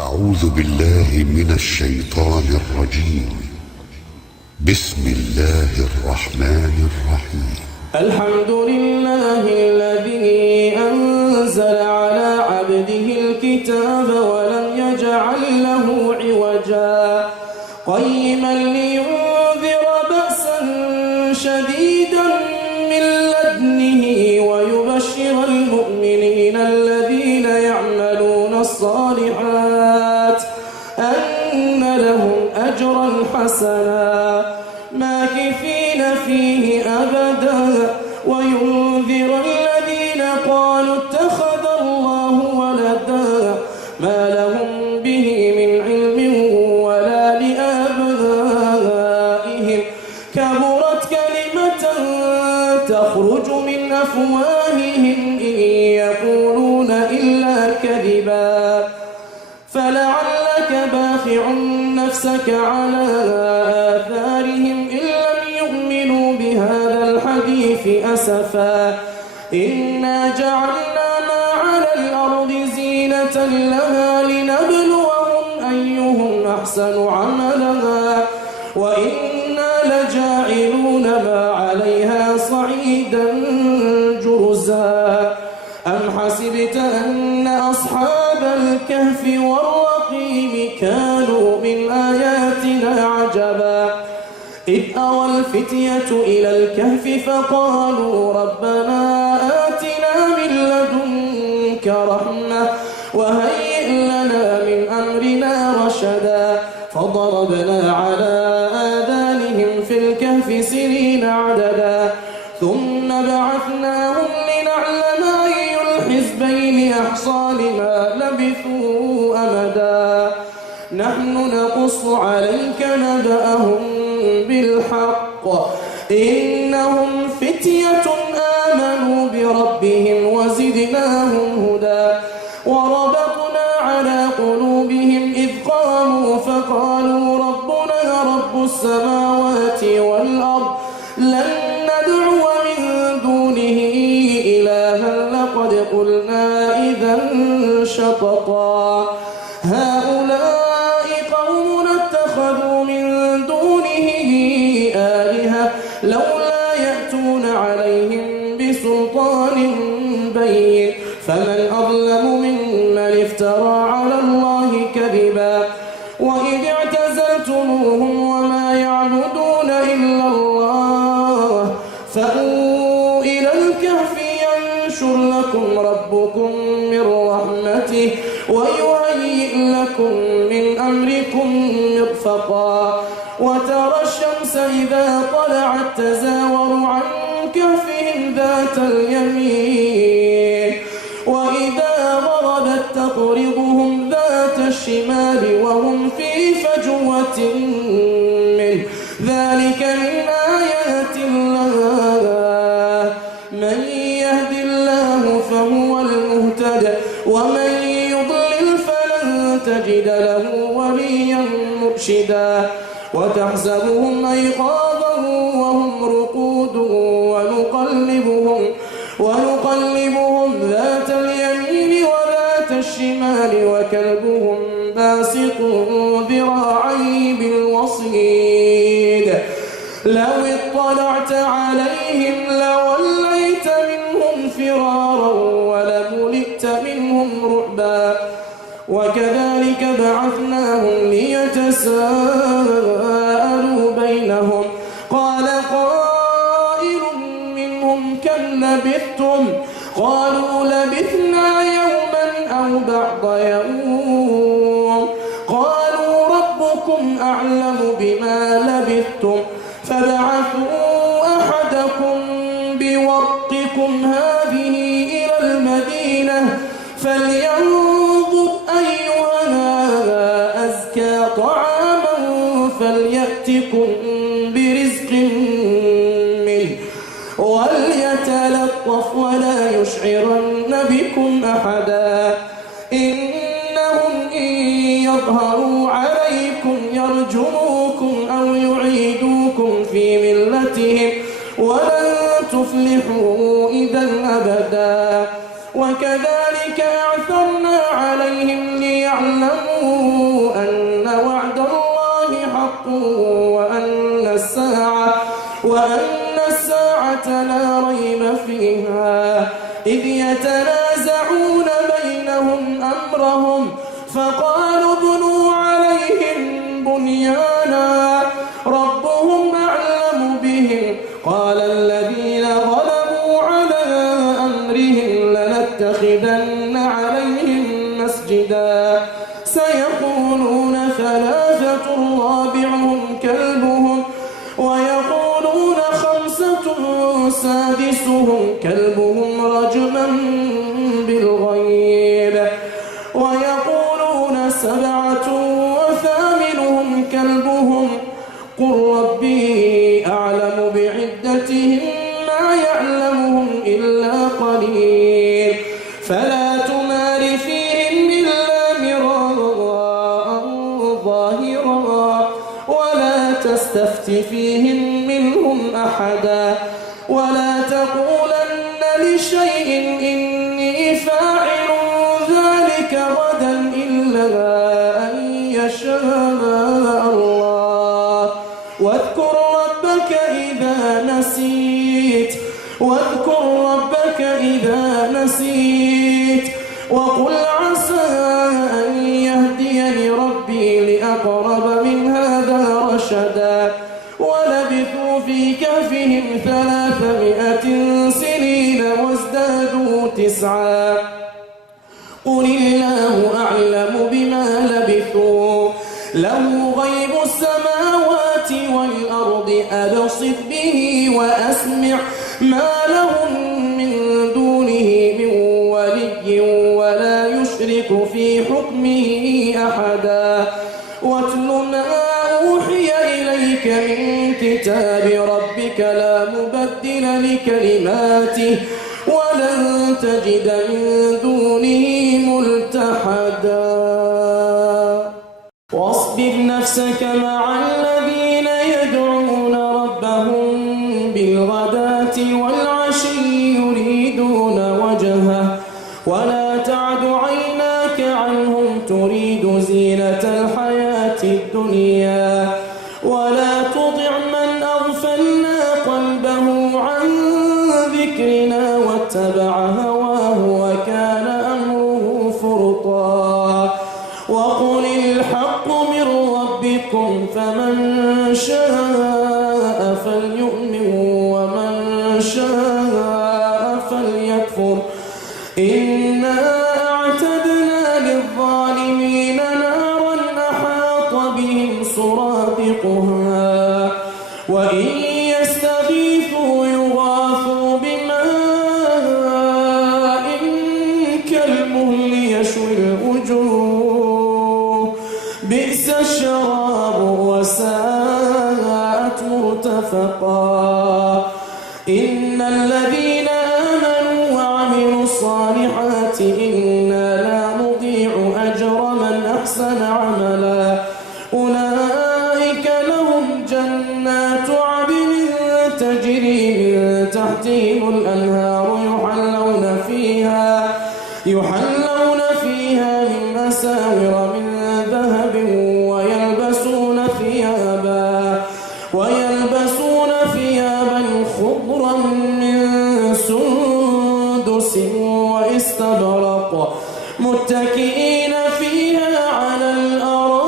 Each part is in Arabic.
أعوذ بالله من الشيطان الرجيم. بسم الله الرحمن الرحيم. الحمد لله الذي أنزل على عبده الكتاب ولم يجعل له عوجا قيما لينذر بأسا شديدا من لدنه ويبشر المؤمنين الذين يعملون الصالحات أن لهم أجرا حسنا ماكثين فيه أبدا وينذر الذين قالوا اتخذ الله ولدا ما لهم به من علم ولا لآبائهم كبرت كلمة تخرج من أفواههم إن يقولون إلا كذبا فلعلك باخع نفسك على آثارهم إن لم يؤمنوا بهذا الحديث أسفا إنا جعلنا ما على الأرض زينة لها لنبلوهم أيهم أحسن عملا وإنا لجاعلون ما عليها صعيدا جرزا أم حسبت أن أصحاب الكهف والرقيم كانوا من آياتنا عجبا إذ أوى الفتية إلى الكهف فقالوا ربنا آتنا من لدنك رحمة وهيئ لنا من أمرنا رشدا فضربنا على آذانهم في الكهف سنين عددا ثم بعثناهم لنعلم أي الحزبين أحصى لما لبثوا أمدا نحن نقص عليك نبأهم بالحق إنهم فتية آمنوا بربهم وزدناهم هدى وربطنا على قلوبهم إذ قاموا فقالوا ربنا رب السماوات والأرض لن ندعو من دونه إلها لقد قلنا إذا شططا هؤلاء قومنا اتخذوا من دونه آلهة لولا يأتون عليهم بسلطان بين فمن أظلم ممن افترى على الله كذبا وإذ اعتزلتموهم وما يعبدون إلا الله فأووا إلى الكهف ينشر لكم ربكم من رحمته ويهيئ لكم من أمركم مرفقا وترى الشمس إذا طلعت تزاور عن كهفهم ذات اليمين وإذا غربت تقرضهم ذات الشمال وهم في فجوة منه ذلك من آيات الله من يهد الله فهو المهتد ومن يضلل فلن تجد له وليا مرشدا وتحسبهم أيقاظا وهم رقود ونقلبهم ذات اليمين وذات الشمال وكلبهم باسط ذراعيه بالوصيد لو اطلعت عليهم لوليت منهم فرارا ولملئت منهم رعبا وكذلك بعثناهم ليتساءلوا بينهم قال قائل منهم كم لبثتم قالوا لبثنا يوما أو بعض يوم قالوا ربكم أعلم بما لبثتم فابعثوا أحدكم بورقكم هذه إلى المدينة فلينظر أيها أزكى طعاما فليأتكم برزق منه وليتلطف ولا يشعرن بكم أحدا إنهم إن يظهروا عليكم يرجموكم أو يعيدوكم في ملتهم ولن تفلحوا إذا أبدا وكذلك أعثرنا عليهم ليعلموا فقالوا ابنوا عليهم بنيانا ربهم أعلم بهم قال الذين غلبوا على أمرهم لنتخذن عليهم مسجدا سيقولون ثلاثة رابعهم كلبهم ويقولون خمسة سادسهم كلبهم رجما بالغيب ويقولون سبعة وثامنهم كلبهم قل ربي أعلم بعدتهم ما يعلمهم إلا قليل فلا تمار فيهم إلا مراء ظاهرا ولا تستفت فيهم منهم أحدا ولا تقولن لشيء إني فاعل ذلك غدا إلا أن يشاء الله واذكر ربك إذا نسيت وقل عسى أن يهديني ربي لأقرب من هذا رشدا ولبثوا في كهفهم 300 سنين وازدادوا 9 قل الله أعلم بما لبثوا له غيب السماوات والأرض أبصر به وأسمع ما لهم من دونه من ولي ولا يشرك في حكمه أحدا واتل ما أوحي إليك من كتاب ربك لا مبدل لكلماته ولن تجد من دونه ملتحدا واصبر نفسك مع الذين يدعون ربهم بالغداة والعشي يريدون وجهه ولا تعد عيناك عنهم تريد زينة الحياة الدنيا ولا تطع من أغفلنا قلبه عن ذكرنا واتبع هواه وكان أمره فرطا وقل الحق من ربكم فمن شاء فليؤمن ومن شاء فليكفر إنا أعتدنا للظالمين نارا أحاط بهم سرادقها وإن يستغيثوا يغاثوا بماء كالمهل يشوي الوجوه بئس الشراب وساءت مرتفقا إن الذين آمنوا وعملوا الصالحات إنا لا نضيع أجر من أحسن عملا أولئك لهم جنات عدن تجري من تحتهم الأنهار يحلون فيها من أساور من ذهب ويلبسون ثيابا خضرا من سندس واستبرق متكئين فيها على الأرائك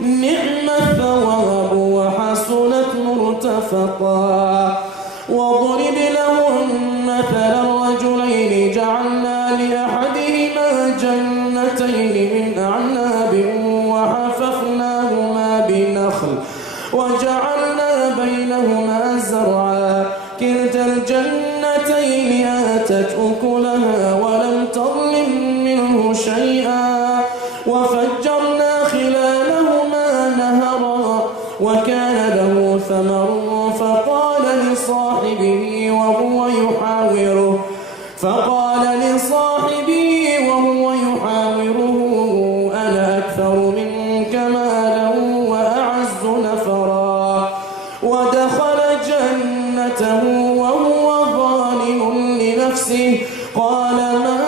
نعم الثواب وحسنت مرتفقا واضرب لهم مثلا رجلين جعلنا لأحدهما جنتين من أعناب وحففناهما بنخل وجعلنا بينهما زرعا كلتا الجنتين آتت أكلها ولم تظلم منه شيئا وفجرنا خلالهما نهرا وكان له ثمر فقال لصاحبه وهو يحاوره أنا أكثر منك مالا وأعز نفرا ودخل جنته وهو ظالم لنفسه قال ما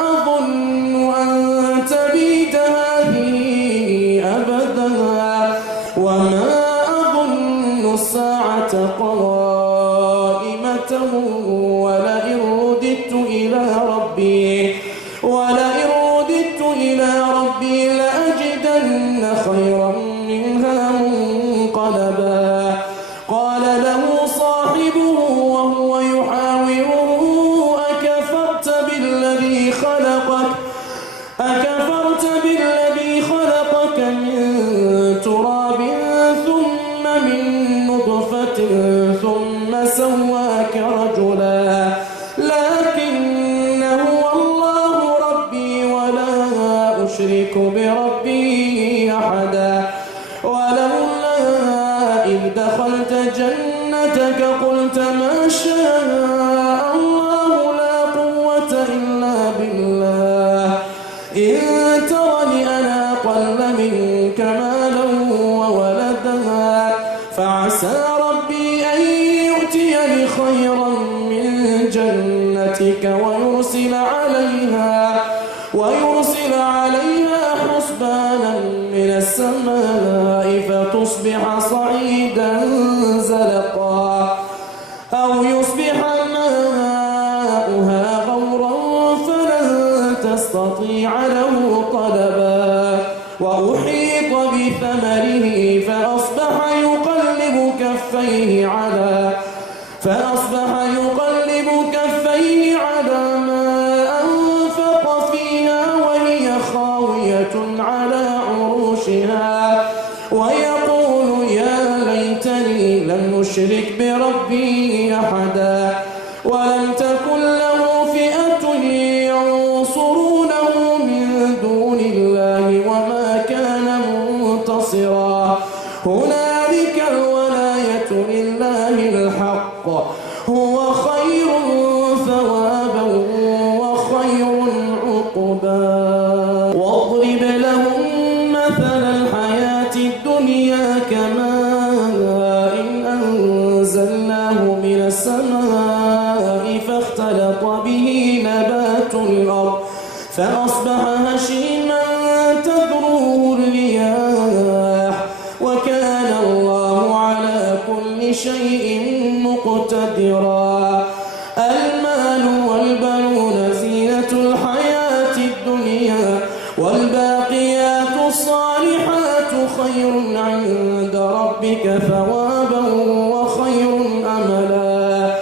أظن أن تبيد هذه أبدا وما أظن الساعة قائمة ولئن رددت إلى ربي أشرك بربي أحدا ولولا إذ دخلت جنتك قلت ما شاء الله لا قوة إلا بالله إن ترني أنا أقل منك مالا وولدا فعسى ربي أن يؤتيني خيرا من جنتك ويرسل عليها حسبانا من السماء فتصبح صعيدا زلقا أو يصبح ماؤها غورا فلن تستطيع له طلبا وأحيط بثمره فأصبح يقلب كفيه على ما أنفق فيها وهي خاوية على عروشها ويقول يا ليتني لم أشرك بربي أحدا ولم تكن له فئة ينصرونه من دون الله وما كان منتصرا هنالك الولاية لله الحق هو خير ثوابا وخير عقبا واضرب لهم مثل الحياة الدنيا كماء أنزلناه من السماء فاختلط به نبات الأرض فأصبح هشيما تذروه الرياح وكان الله على كل شيء مقتدرا المال والبنون زينة الحياة الدنيا والباقيات الصالحات خير عند ربك ثوابا وخير أملا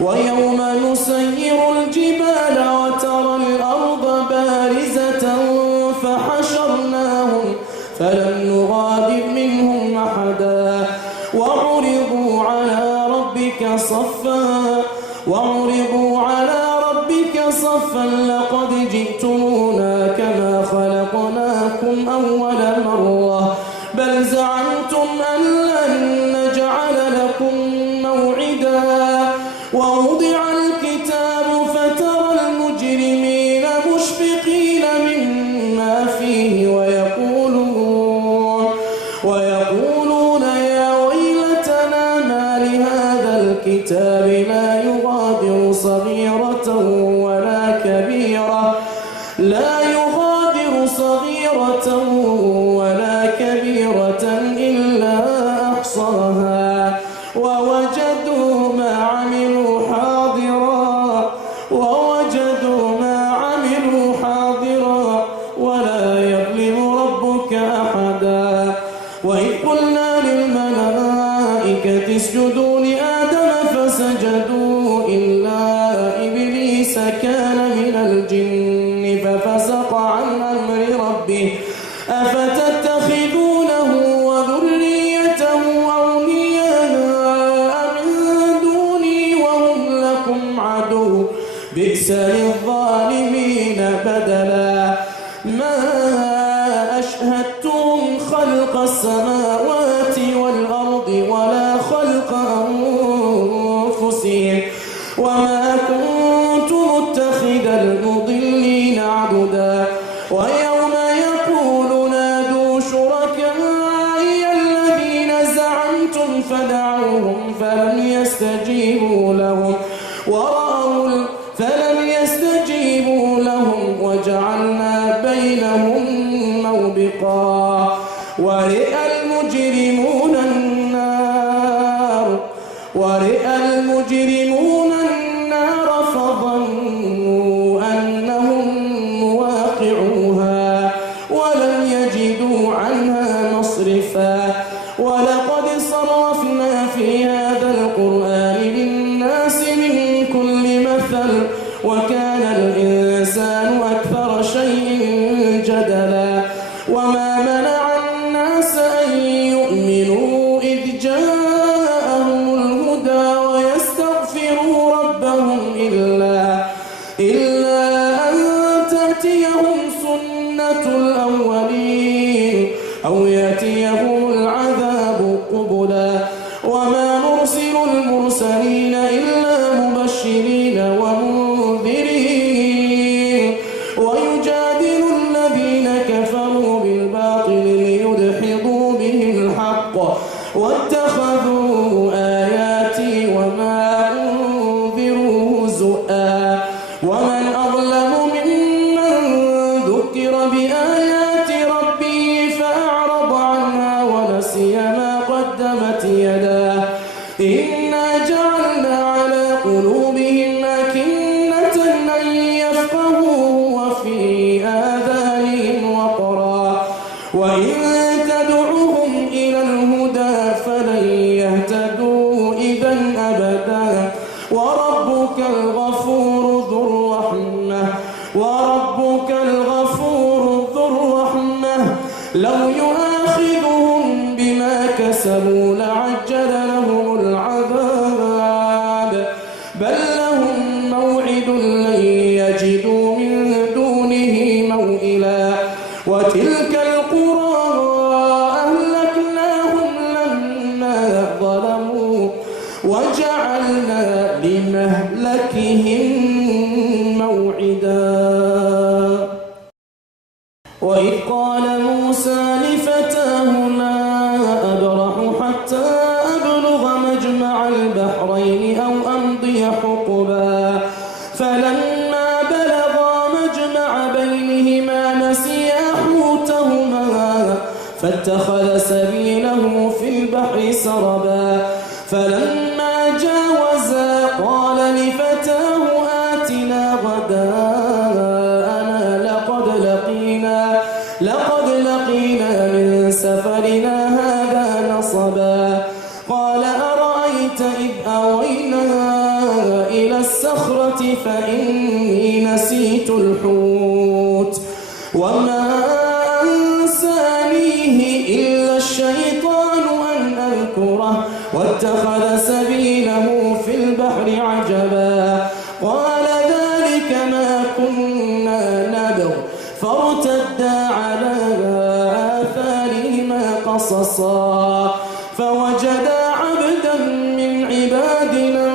ويوم نسير الجبال وترى الأرض بارزة فحشرناهم فلم نغادر منهم أحدا وعرضوا على ربك صفا لقد جئتمونا كما خلقناكم أول مرة بل زعمتم أن لن نجعل لكم موعدا ووضع الكتاب فترى المجرمين مشفقين مما فيه ويقولون يا ويلتنا ما لهذا الكتاب لا يغادر صغيرة ولا كبيرة إلا أحصاها ووجدوا ما عملوا حاضرا ولا يظلم ربك أحدا وإذ قلنا للملائكة اسجدوا لآدم فسجدوا إلا إبليس كان من الجن ففسق عن أمر ربه أفتتخذونه وذريته أولياء من دوني وهم لكم عدو بئس للظالمين بدلا ما أشهدتم خلق السماوات والأرض ولا خلق أنفسهم وما كنت متخذ المضلين عضدا ويوم يقول نادوا شركائي الذين زعمتم فدعوهم فلم يستجيبوا لهم وجعلنا بينهم موبقا ورئ المجرمون النار فظنوا أنهم مواقعوها ولم يجدوا عنها مصرفا ولقد صرفنا في هذا القرآن للناس من كل مثل وكان الإنسان أكثر شيء جدلا وما سنة الأولين أو يأتيهم العذاب قبلا وما نرسل المرسلين إلا مبشرين ومنذرين ويجادل الذين كفروا بالباطل ليدحضوا به الحق واتخذوا آياتي وما أنذروا هزؤا ومن أظلم ممن ذكر بآيات ربه فأعرض عنها ونسي ما قدمت يداه إنا جعلنا على قلوبهم أكنة أن يفقهوا وفي آذانهم وقرا وإن تدعوهم إلى الهدى فلن يهتدوا إذا أبدا وربك الغفور ذو الرحمة لو يؤاخذهم بما كسبوا لعجل لهم العذاب بل لهم موعد لن يجدوا من دونه موئلا وتلك القرى أهلكناهم لما ظلموا وجعلنا لمهلكهم موعدا وإذ قال موسى لفتاه لا أبرح حتى أبلغ مجمع البحرين أو أمضي حقبا فلما بلغا مجمع بينهما نسيا حوتهما فاتخذ سبيله في البحر سربا فلما جاوزا قال لفتاه آتنا غداءنا لقد لقينا من سفرنا هذا نصبا قال أرأيت إذ أوينا إلى الصخرة فإني نسيت الحوت وما أنسانيه إلا الشيطان أن أذكره واتخذ سبيله في البحر عجبا قال ذلك ما كنا نبغ فارتدا على آثارهما قصصا فوجدا عبدا من عبادنا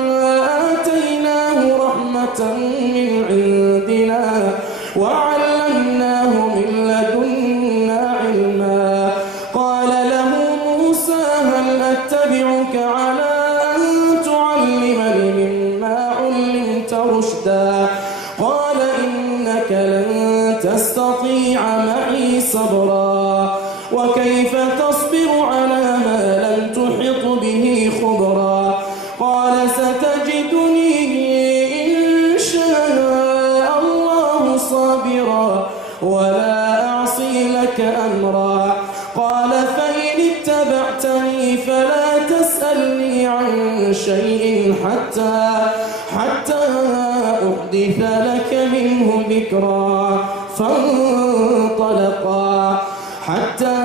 آتيناه رحمة من عندنا وعلمناه من لدنا علما قال له موسى هل أتبعك على أن تعلمني مما علمت رشدا قال إنك لن تستطيع معي صبرا وكيف تصبر على ما لم تحط به خبرا قال ستجدني إن شاء الله صابرا ولا أعصي لك أمرا قال فإن اتبعتني فلا تسألني عن شيء حتى أحدث لك منه ذكرا فانطلقا حتى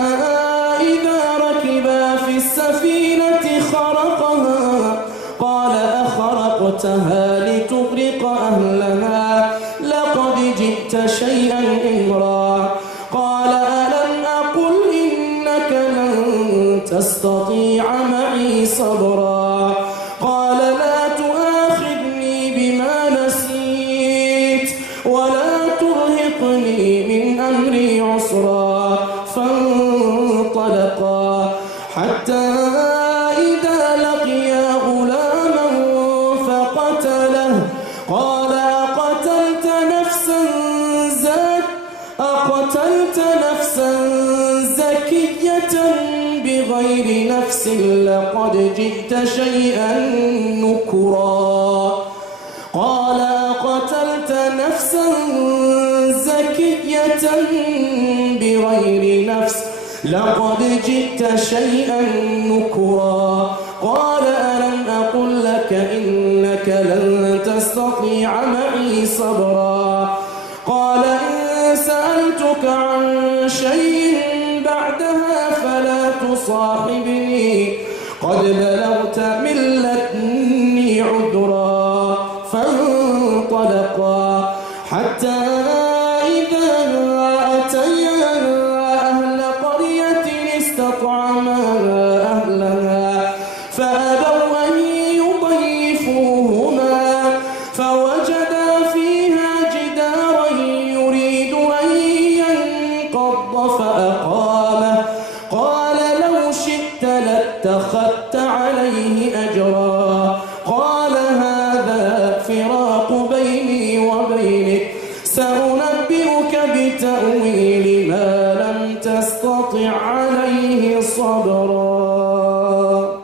إذا ركبا في السفينة خرقها قال أخرقتها لتغرق أهلها لقد جئت شيئا إمرا قال ألم أقل إنك لن تستطيع معي صبرا قال لا تؤاخذني بما نسيت ولا ترهقني من أمري عسرا فانطلقا حتى إذا لقيا غلاما فقتله قال أقتلت نفسا زكية بغير نفس لقد جئت شيئا نكرا قال أقتلت نفسا زكية بغير نفس لقد جئت شيئا نكرا قال ألم أقل لك إنك لن تستطيع معي صبرا قال إن سألتك عن شيء بعدها فلا تصاحبني قد بلغت من لدني عذرا فانطلقا حتى إذا أتى يا أهل قرية استطعما أهلها فأبوا أن يضيفوهما فوجدا فيها جدارا يريد أن ينقض فأقامه قال لو شئت لاتخذت عليه أجرا قال هذا فراق بيني وبينك سأنبئك بتأويل ما لم تستطع عليه صبرا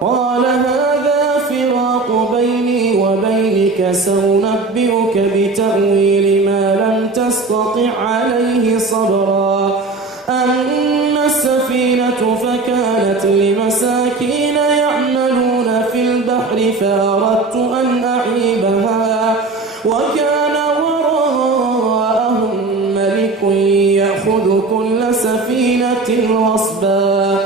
قال هذا فراق بيني وبينك سأنبئك بتأويل ما لم تستطع عليه صبرا أما السفينة فكانت لمساكين يعملون في البحر فأردت أن أعيبها وكان وراءهم ملك يأخذ كل سفينة غصبا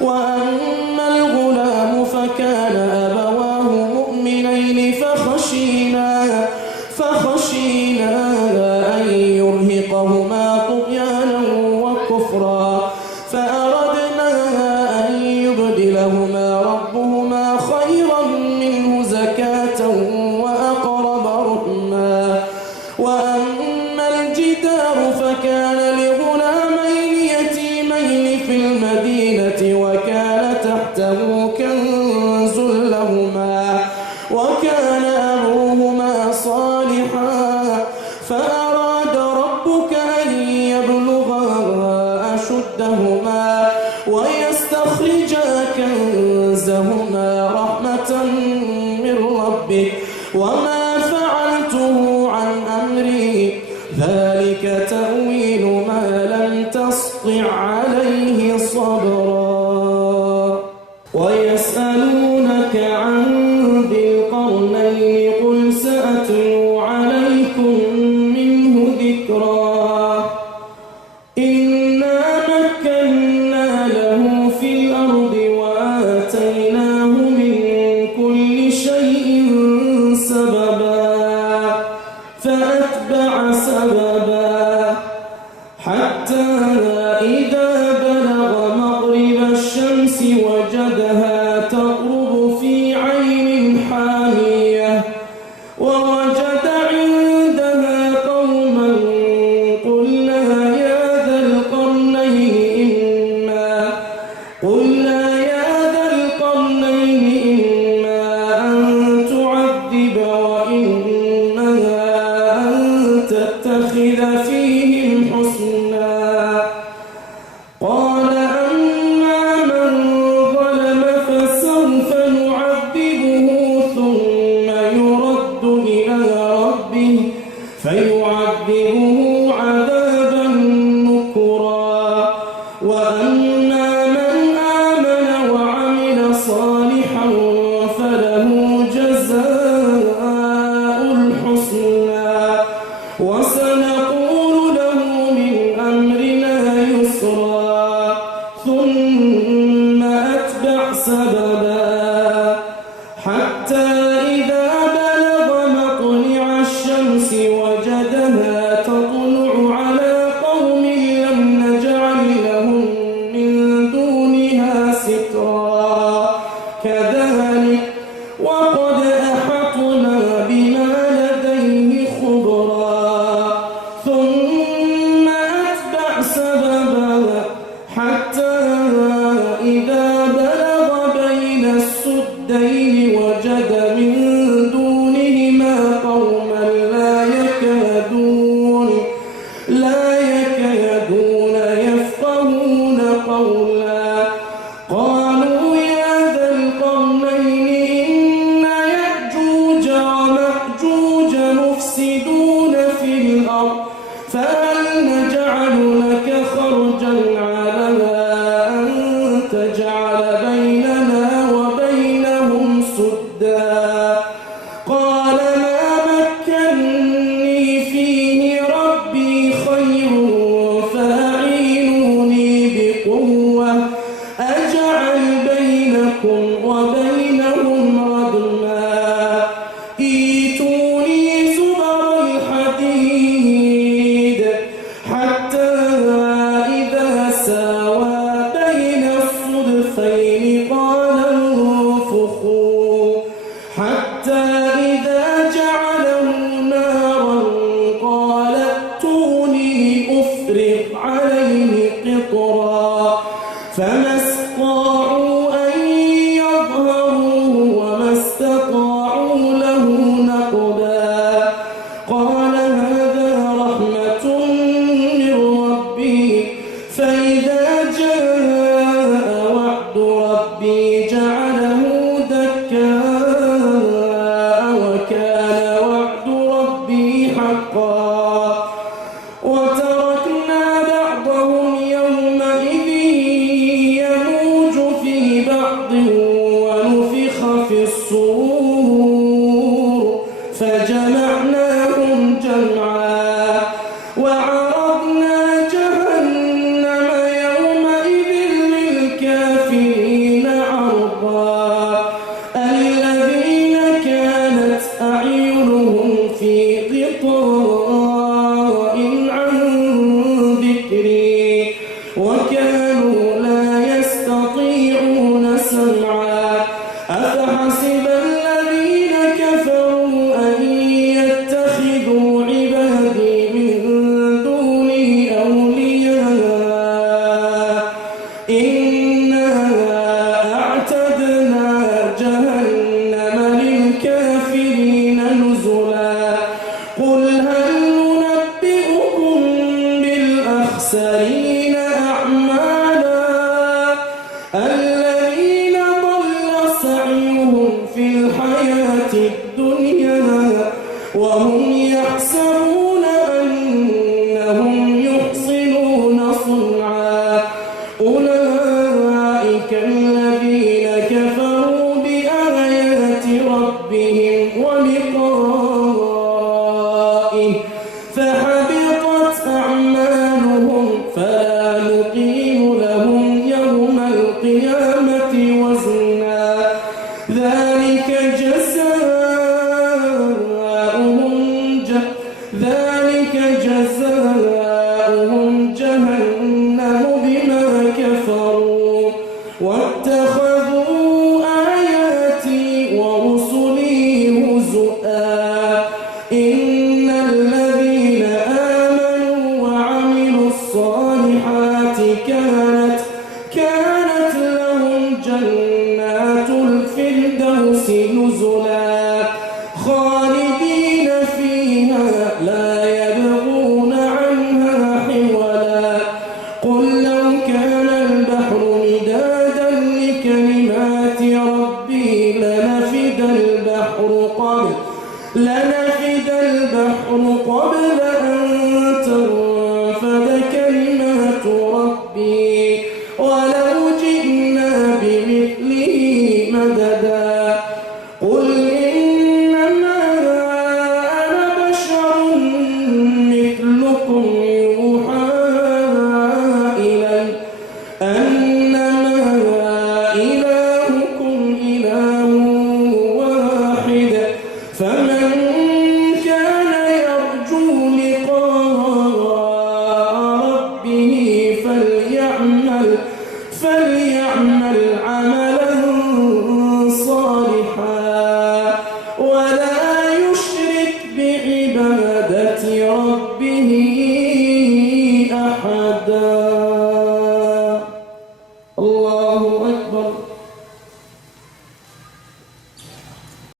وأما الغلام فكان أبواه مؤمنين فخشينا أن يرهقهما طغيانا وكفرا فأردنا أن يبدلهما ربهما خيرا منه زكاة وأقرب رحما وأما الجدار فكان لغلامين يتيمين في المدينة وكان تحته كنز لهما وكان أبوهما صالحا فأراد ربك أن يبلغا أشدهما ويستخرجا كنزهما رحمة من ربك وما فعلته عن أمري ذلك تأويل ما لم تسطع عليه صبرا ويسألونك عن ذي القرنين قل سأتلو عليكم منه ذكرا إنا مكنا له في الأرض وآتيناه من كل شيء سببا فأتبع سببا حتى إذا بلغ مغرب الشمس وجدها تغرب في عين حامية ووجد عندها قوما قلنا يا ذا القرنين إما أن تعذب وإما أن تتخذ فيهم حسنا قال أما من ظلم فسوف نعذبه ثم يرد إلى ربه فيعذبه عذابا نكرا وأما من آمن وعمل صالحا فله جزاء الحسنى وسنقول له من أمرنا يسرا ثم أتبع سببا حتى إذا بلغ مطلع الشمس وجدها تطلع على قوم لم نجعل لهم من دونها سترا كذلك وقد أحطنا بما لديه خبرا ثم أتبع سببا حتى إذا بلغ بين السدين وجد من دونهما قوما لا يكادون يفقهون قولا قالوا يا ذا القرنين إن يأجوج ومأجوج مفسدون في الأرض فهل نجعل لك خرجا على أن تجعل بيننا وبينهم سدا قال ما مكني فيه ربي خير فأعينوني بقوة أجعل بينكم وبينهم ردما ائتوني زبر الحديد يفرغ عليه قطرا فما استطاعوا أن يظهروه وما استطاعوا له نقبا قال هذا رحمة من ربي فإذا جاء وعد ربي جعله دكاء وكان وعد ربي حقا وتركنا بعضهم يومئذ يموج في بعض ونفخ في الصور فجمعناهم جمعا وعرضنا جهنم يومئذ للكافرين عرضا الذين كانت أعينهم في غطاء عن ذكري وكانوا لا يستطيعون سمعا أفحسب الذين كفروا أن يتخذوا عبادي من دوني أولياء إنا أعتدنا جهنم للكافرين نزلا قل هل ننبئكم بالأخسرين أعمالا الذين ضل سعيهم في الحياة الدنيا وهم يحسبون أنهم يحسنون صنعا أولئك الذين كفروا بآيات ربهم ولقائه فحبطت أعمالهم فلا نقيم لهم يوم القيامة وزنا ذلك جزاؤهم جهنم بما كفروا واتخذوا آياتي ورسلي هزؤا إن الذين آمنوا وعملوا الصالحات كانت لهم جنات الفردوس نزلا خالدين فيها لا يبغون عنها حولا قل لو كان البحر مدادا لكلمات ربي لنفد البحر قبل أن تنفد كلمات ربي ولو جئنا بمثله مددا قل إنما أنا بشر مثلكم يوحى إلي أنما إلهكم إله واحد فمن كان يرجو لقاء ربه فليعمل عملا صالحا ولا يشرك بعبادة ربه أحدا الله أكبر.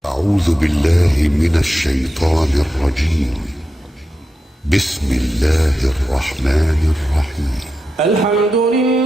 أعوذ بالله من الشيطان الرجيم. بسم الله الرحمن الرحيم. الحمد لله